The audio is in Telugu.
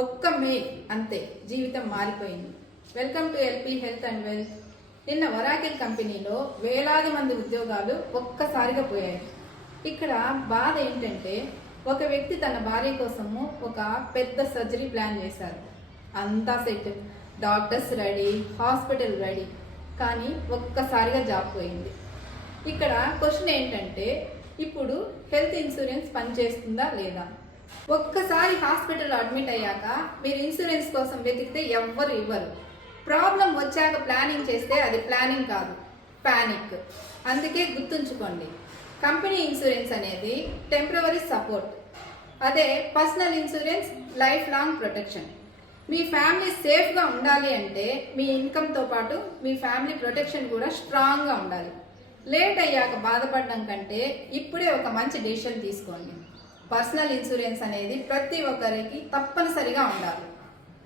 ఒక్క మెయిల్ అంతే జీవితం మారిపోయింది. Welcome to LP health and wealth. నిన్న ఒరాకిల్ కంపెనీలో వేలాది మంది ఉద్యోగాలు ఒక్కసారిగా పోయాయి. ఇక్కడ బాధ ఏంటంటే ఒక వ్యక్తి తన భార్య కోసము ఒక పెద్ద సర్జరీ ప్లాన్ చేశారు. అంతా set, doctors ready, hospital ready, కానీ ఒక్కసారిగా జాబ్ పోయింది. ఇక్కడ క్వశ్చన్ ఏంటంటే ఇప్పుడు హెల్త్ ఇన్సూరెన్స్ పనిచేస్తుందా లేదా? ఒక్కసారి హాస్పిటల్లో అడ్మిట్ అయ్యాక మీరు ఇన్సూరెన్స్ కోసం వెతికితే ఎవ్వరు ఇవ్వరు. ప్రాబ్లం వచ్చాక ప్లానింగ్ చేస్తే అది ప్లానింగ్ కాదు, పానిక్. అందుకే గుర్తుంచుకోండి, కంపెనీ ఇన్సూరెన్స్ అనేది టెంపరవరీ సపోర్ట్, అదే personal insurance life long protection. మీ ఫ్యామిలీ సేఫ్గా ఉండాలి అంటే మీ ఇన్కమ్తో పాటు మీ ఫ్యామిలీ ప్రొటెక్షన్ కూడా స్ట్రాంగ్గా ఉండాలి. లేట్ అయ్యాక బాధపడడం కంటే ఇప్పుడే ఒక మంచి డెసిషన్ తీసుకోండి. పర్సనల్ ఇన్సూరెన్స్ అనేది ప్రతి ఒక్కరికి తప్పనిసరిగా ఉండాలి.